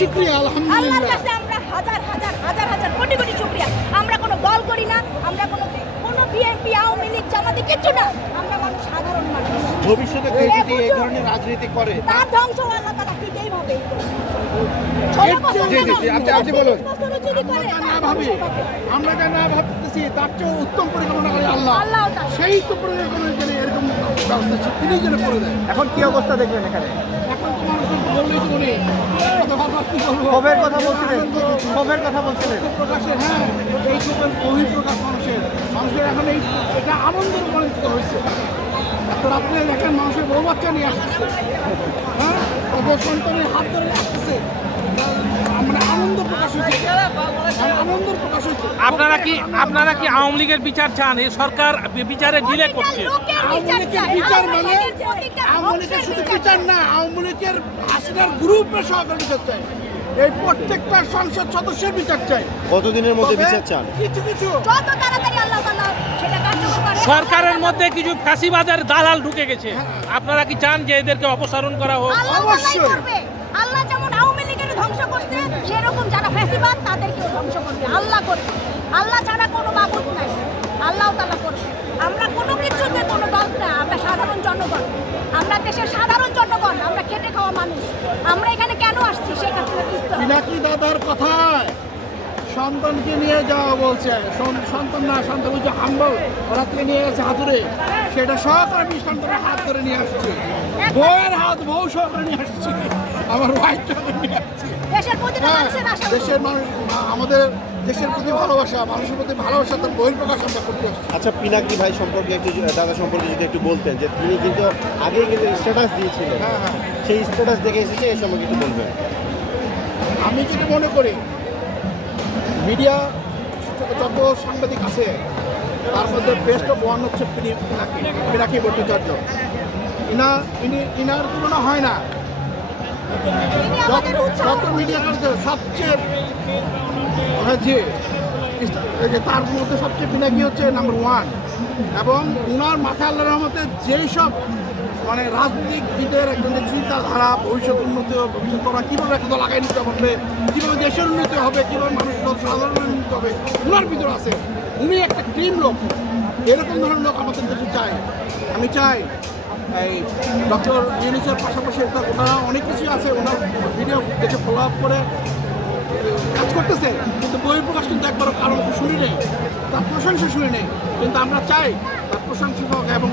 শুক্রিয়া আল্লাহর আলহামদুলিল্লাহ কাছে আমরা হাজার হাজার হাজার হাজার কোটি কোটি শুকরিয়া। আমরা কোনো দল করি না আমরা কোনো কোনো বিএনপি আওয়ামী লীগ জামাতে কিছু না। আমরা মানুষ সাধারণ মানুষ। ভবিষ্যতে কেউ যদি এই ধরনের রাজনীতি করে তার ধ্বংস আল্লাহ তারা ঠিক এইভাবে। জি, জি, জি, আপনি- আপনি বলুন। আমরা না ভাবি আমরা যা না ভাবতেছি তার চেয়ে উত্তম পরিকল্পনা করে আল্লাহ। আল্লাহ সেই তো পরিকল্পনা করে এরকম ব্যবস্থা তিনি যেন করে দেয় এখন কি অবস্থা দেখবেন এখানে? এখন তো মানুষের বললেই তো বলি। কথা ক্ষোভের বলছিলেন। ক্ষোভের কথা বলছিলেন। প্রকাশের হ্যাঁ এই ক্ষোভের বহিঃপ্রকাশ মানুষের। মানুষের এখন এই এটা আনন্দের পরিণত হয়েছে। তো আপনি দেখেন মানুষের বউ বাচ্চা নিয়ে আসতেছে। হ্যাঁ তাদের সন্তানের হাত ধরে আসতেছে। মানে হয়েছে। আপনারা কি আপনারা কি আওয়ামী লীগের বিচার চান? এই সরকার বিচারে ডিলে করছে। বিচার মানে আওয়ামী লীগের শুধু বিচার না আওয়ামী লীগের হাসিনার গ্রুপের সহকার বিচার চাই। এই প্রত্যেকটা সংসদ সদস্যের বিচার চাই। কতদিনের মধ্যে বিচার চান? কিছু কিছু। যত তাড়াতাড়ি আল্লাহ তাআলা সেটা কার্যকর করে। সরকারের মধ্যে কিছু ফাঁসিবাদের দালাল ঢুকে গেছে। আপনারা কি চান যে এদেরকে অপসারণ করা হোক? আল্লাহ অবশ্যই। করবে আল্লাহ যেমন আওয়ামী লীগের ধ্বংস করছে, সেরকম যারা ফ্যাসিবাদ, তাদেরকেও ধ্বংস করবে। আল্লাহ করবে। আল্লাহ ছাড়া কোনো মাবুদ নাই। আল্লাহ তালা করবে। আমরা কোনো কিছুতে কোনো দল না, আমরা সাধারণ জনগণ। আমরা দেশের সাধারণ জনগণ, আমরা খেটে খাওয়া মানুষ। আমরা এখানে কেন আসছি? সেটা পিনাকি দাদার কথায় সন্তানকে নিয়ে যাওয়া বলছে। সন- সন্তান না, সন্তান যে হাম্বল, ওরা নিয়ে গেছে হাতুড়ে? সেটা সহকারে আমি সন্তানের হাত ধরে নিয়ে আসছি। বউয়ের হাত বউ সহকারে নিয়ে আসছি। আমার ওয়াইফ নিয়ে আসছি। হ্যাঁ, দেশের মানুষ আমাদের দেশের প্রতি ভালোবাসা মানুষের প্রতি ভালোবাসা তার বহির্প্রকাশ আমরা করতে আচ্ছা পিনাকি ভাই সম্পর্কে একটু দাদা সম্পর্কে যদি একটু বলতেন যে তিনি কিন্তু আগেই কিন্তু স্ট্যাটাস দিয়েছিলেন। হ্যাঁ হ্যাঁ। সেই স্ট্যাটাস দেখে এসেছে এই সম্পর্কে একটু বলবেন। আমি যেটা মনে করি মিডিয়া যত সাংবাদিক আছে তার মধ্যে বেস্ট অফ ওয়ান হচ্ছে পিনি- পিনাকি পিনাকি ভট্টাচার্য। ইনা ইনি ইনার তুলনা হয় না। যত মিডিয়া সবচেয়ে তার মধ্যে সবচেয়ে পিনাকি হচ্ছে নাম্বার ওয়ান এবং উনার মাথা আল্লাহ রহমতে যেই সব মানে রাজনীতিবিদের একজন যে চিন্তাধারা, ভবিষ্যৎ উন্নতি করা, কীভাবে একটা দল নিতে হবে, কীভাবে দেশের উন্নতি হবে, কীভাবে মানুষ সাধারণ উন্নতি হবে, উনার ভিতরে আছে। উনি একটা ক্রিম লোক। এরকম ধরনের লোক আমাদের দেশে চাই আমি চাই এই ডক্টর ইউনিসের পাশাপাশি ওনারা অনেক কিছু আছে, ওনার ভিডিও দেখে ফলো আপ করে কাজ করতেছে। কিন্তু বই প্রকাশ কিন্তু একবারও কারণ শুনি নেই, তার প্রশংসা শুনি নেই। কিন্তু আমরা চাই তার প্রশংসা হোক এবং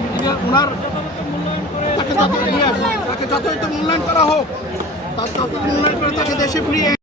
ওনার তাকে যত ইয়ে তাকে তো মূল্যায়ন করা হোক, তার তত মূল্যায়ন করে তাকে দেশে ফিরিয়ে